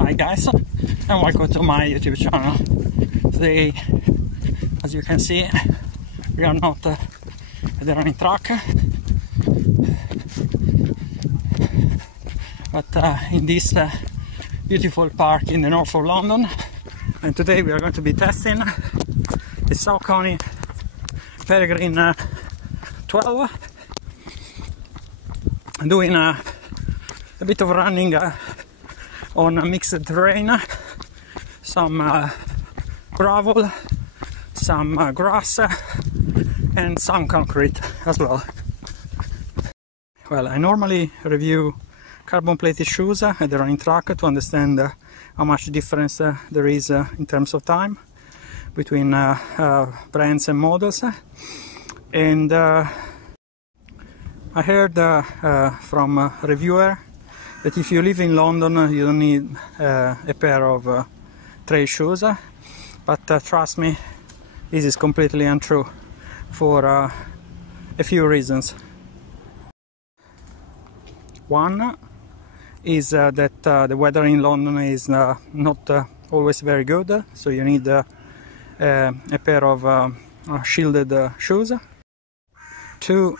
Hi guys, and welcome to my YouTube channel. Today, as you can see, we are not at the running track, but in this beautiful park in the north of London. And today we are going to be testing the Saucony Peregrine 12, doing a bit of running on a mixed terrain, some gravel, some grass, and some concrete as well. Well, I normally review carbon plated shoes at the running track to understand how much difference there is in terms of time between brands and models. And I heard from a reviewer that if you live in London you don't need a pair of trail shoes, but trust me, this is completely untrue for a few reasons. One is that the weather in London is not always very good, so you need a pair of shielded shoes. Two,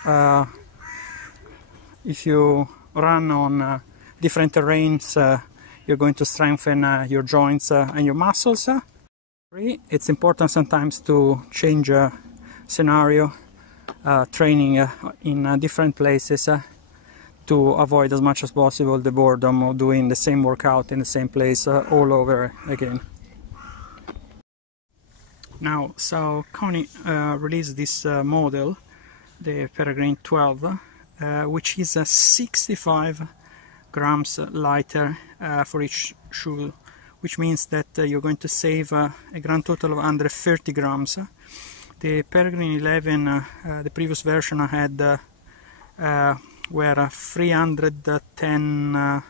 if you run on different terrains, you're going to strengthen your joints and your muscles. Three, it's important sometimes to change scenario, training in different places to avoid as much as possible the boredom of doing the same workout in the same place all over again. Now, Saucony released this model, the Peregrine 12, which is 65 grams lighter for each shoe, which means that you're going to save a grand total of under 30 grams. The Peregrine 11, the previous version I had, were 310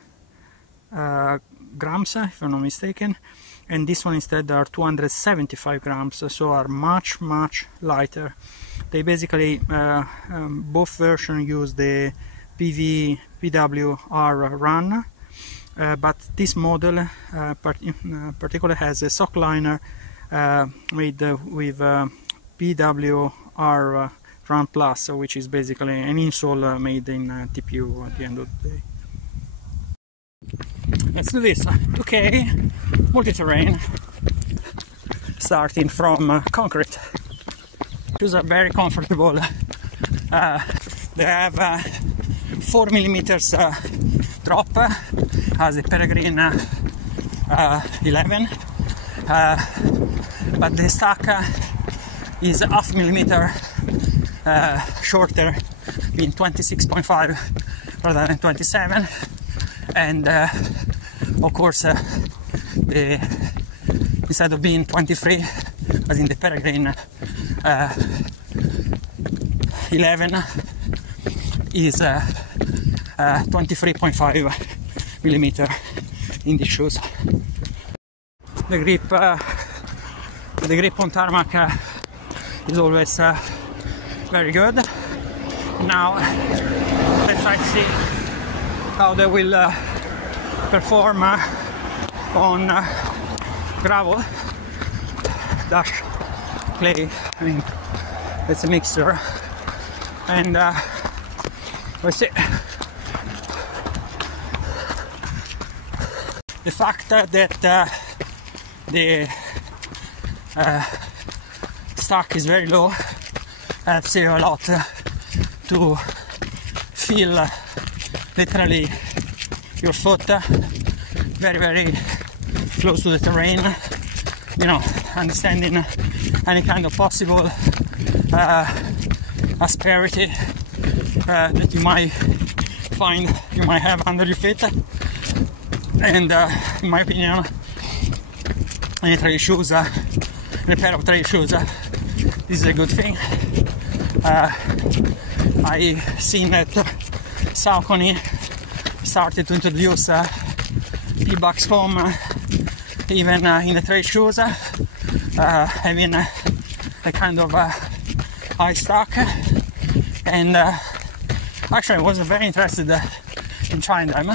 grams, if I'm not mistaken, and this one instead are 275 grams, so are much lighter. They basically both versions use the PWR run, but this model particularly has a sock liner made with PWR Run Plus, which is basically an insole made in TPU at the end of the day. Let's do this. 2K multi-terrain, starting from concrete. Shoes are very comfortable. They have 4mm drop as a Peregrine 11, but the stack is half millimeter shorter, being 26.5 rather than 27, and of course instead of being 23 as in the Peregrine 11 is 23.5 millimeter in the shoes. The grip on tarmac is always very good. Now let's try to see how they will perform on gravel, dash, clay. I mean, it's a mixture, and let's see. The fact that the stack is very low helps you a lot to feel literally your foot very close to the terrain, you know, understanding any kind of possible asperity that you might find you might have under your feet. And in my opinion, any trail shoes, a pair of trail shoes, this is a good thing. I've seen that Saucony started to introduce P-Box foam even in the trail shoes, having a kind of high stack, and actually I was very interested in trying them.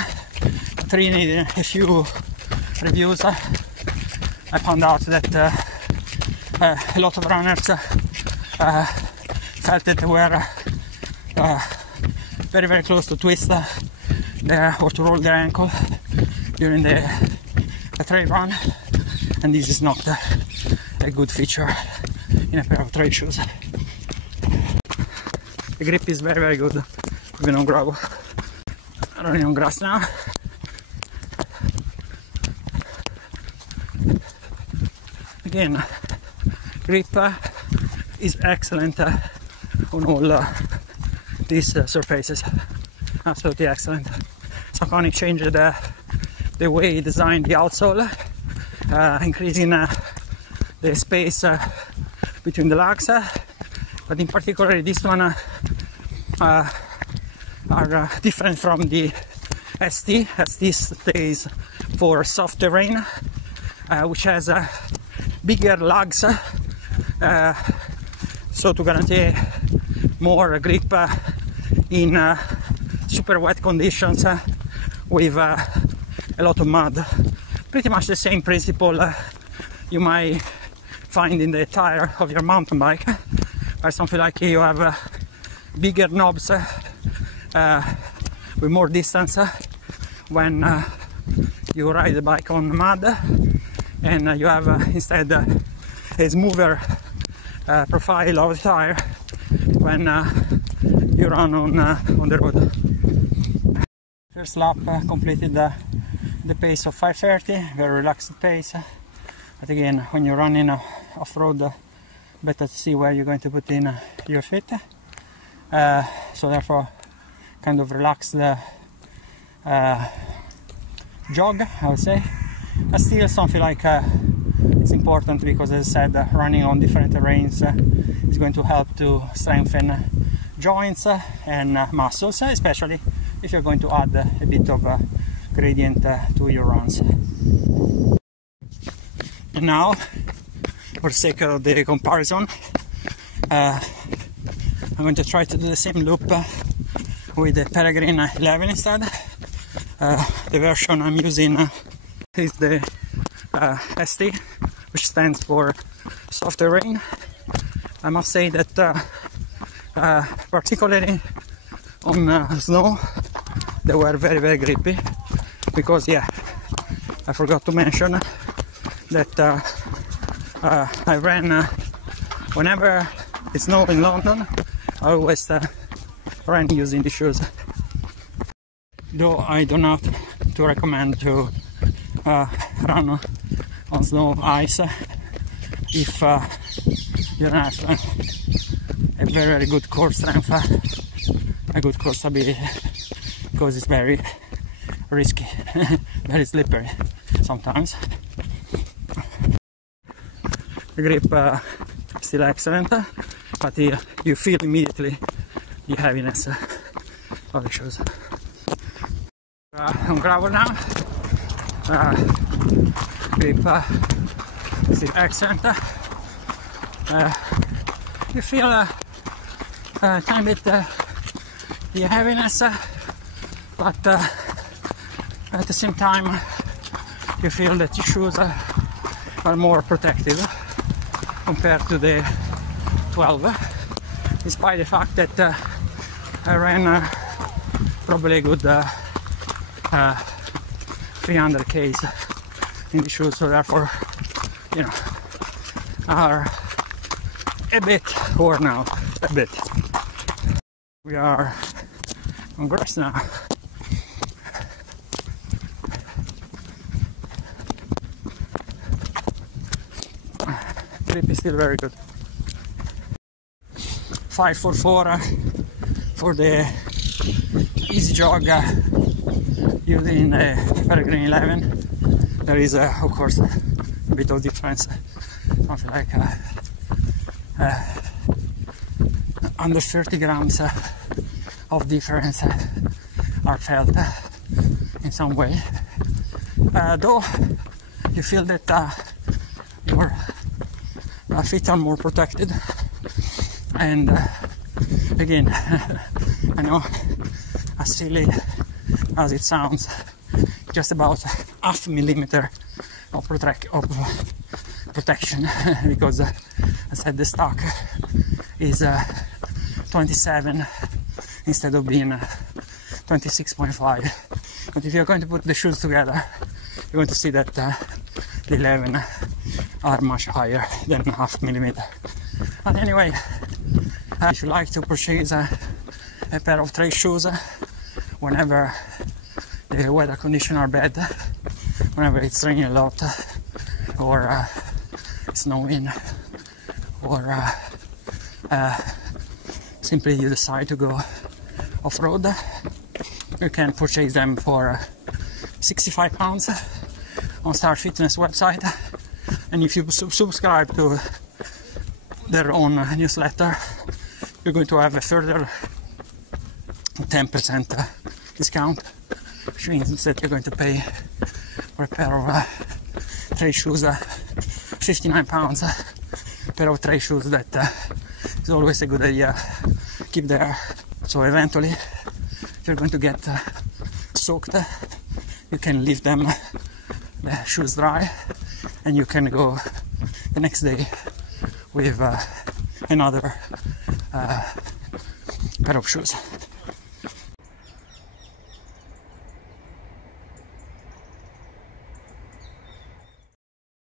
But really, a few reviews, I found out that a lot of runners felt that they were very, very close to twist or to roll their ankle during the trail run, and this is not a good feature in a pair of trail shoes. The grip is very, very good even on gravel. Running on grass now. Again, grip is excellent on all these surfaces. Absolutely excellent. Saucony changed the way he designed the outsole, increasing the space between the legs, but in particular this one are different from the ST. ST stays for soft terrain, which has bigger lugs, so to guarantee more grip in super wet conditions with a lot of mud. Pretty much the same principle you might find in the tire of your mountain bike, or something like you have bigger knobs with more distance when you ride the bike on mud, and you have instead a smoother profile of the tire when you run on the road. First lap completed the pace of 5:30, very relaxed pace, but again, when you're running off-road, better to see where you're going to put in your feet, so therefore kind of relax the jog, I would say. But still something like it's important, because as I said, running on different terrains is going to help to strengthen joints and muscles, especially if you're going to add a bit of gradient to your runs. And now, for the sake of the comparison, I'm going to try to do the same loop with the Peregrine 11 instead. The version I'm using is the ST, which stands for soft terrain. I must say that particularly on snow, they were very, very grippy, because yeah, I forgot to mention that I ran whenever it snowed in London. I always ran using the shoes, though I do not recommend to run on snow ice if you don't have a very, very good core strength, a good core stability, because it's very risky, very slippery sometimes. The grip is still excellent, but you feel immediately the heaviness of the shoes. On gravel now, grip is still excellent. You feel a tiny bit the heaviness, but at the same time you feel that the shoes are more protective compared to the 12, despite the fact that I ran probably a good 300 k's in the shoes, so therefore, you know, are a bit worn out, a bit. We are on grass now. Grip is still very good. 544 for the easy jog using Peregrine 11. There is of course a bit of difference, something like under 30 grams of difference are felt in some way, though you feel that your feet are more protected. And again, I know, as silly as it sounds, just about half a millimeter protection because I said the stock is 27 instead of being 26.5. But if you're going to put the shoes together, you're going to see that the 11 are much higher than half millimeter. But anyway, if you like to purchase a pair of trail shoes whenever the weather conditions are bad, whenever it's raining a lot or snowing, or simply you decide to go off-road, you can purchase them for £65 on Star Fitness website. And if you subscribe to their own newsletter, you're going to have a further 10% discount, which means that you're going to pay for a pair of trail shoes £59. A pair of trail shoes that is always a good idea keep there. So eventually, if you're going to get soaked, you can leave them, the shoes dry, and you can go the next day with another pair of shoes.